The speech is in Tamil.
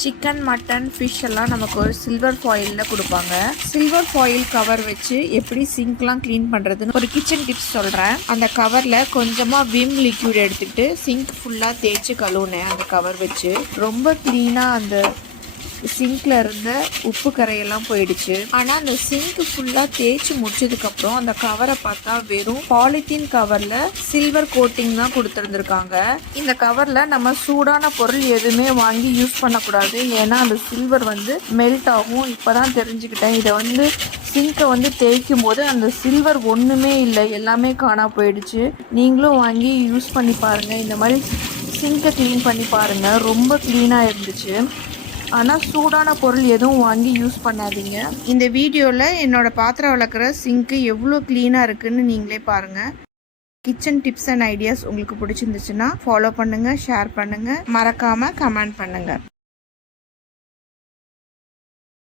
சிக்கன், மட்டன், ஃபிஷ் எல்லாம் நமக்கு ஒரு சில்வர் ஃபாயிலில் கொடுப்பாங்க. சில்வர் ஃபாயில் கவர் வச்சு எப்படி சிங்க்லாம் க்ளீன் பண்ணுறதுன்னு ஒரு கிச்சன் டிப்ஸ் சொல்கிறேன். அந்த கவரில் கொஞ்சமாக விம் லிக்யூட் எடுத்துக்கிட்டு சிங்க் ஃபுல்லாக தேய்ச்சி கழுவுனேன். அந்த கவர் வச்சு ரொம்ப க்ளீனாக அந்த சிங்க்ல இருந்த உப்பு கரையெல்லாம் போயிடுச்சு. ஆனால் அந்த சிங்க் ஃபுல்லாக தேய்ச்சி முடிச்சதுக்கப்புறம் அந்த கவரை பார்த்தா வெறும் பாலித்தீன் கவரில் சில்வர் கோட்டிங் தான் கொடுத்துருந்துருக்காங்க. இந்த கவரில் நம்ம சூடான பொருள் எதுவுமே வாங்கி யூஸ் பண்ணக்கூடாது. ஏன்னா அந்த சில்வர் மெல்ட் ஆகும். இப்போ தான் தெரிஞ்சுக்கிட்டேன். இதை சிங்கை தேய்க்கும் போது அந்த சில்வர் ஒன்றுமே இல்லை, எல்லாமே காணா போயிடுச்சு. நீங்களும் வாங்கி யூஸ் பண்ணி பாருங்கள். இந்த மாதிரி சிங்கை க்ளீன் பண்ணி பாருங்கள். ரொம்ப க்ளீனாக இருந்துச்சு. ஆனால் சூடான பொருள் எதுவும் வாங்கி யூஸ் பண்ணாதீங்க. இந்த வீடியோவில் என்னோடய பாத்திரம் விளக்குற சிங்க்கு எவ்வளோ க்ளீனாக இருக்குதுன்னு நீங்களே பாருங்கள். கிச்சன் டிப்ஸ் அண்ட் ஐடியாஸ் உங்களுக்கு பிடிச்சிருந்துச்சுன்னா ஃபாலோ பண்ணுங்கள், ஷேர் பண்ணுங்கள், மறக்காமல் கமெண்ட் பண்ணுங்கள்.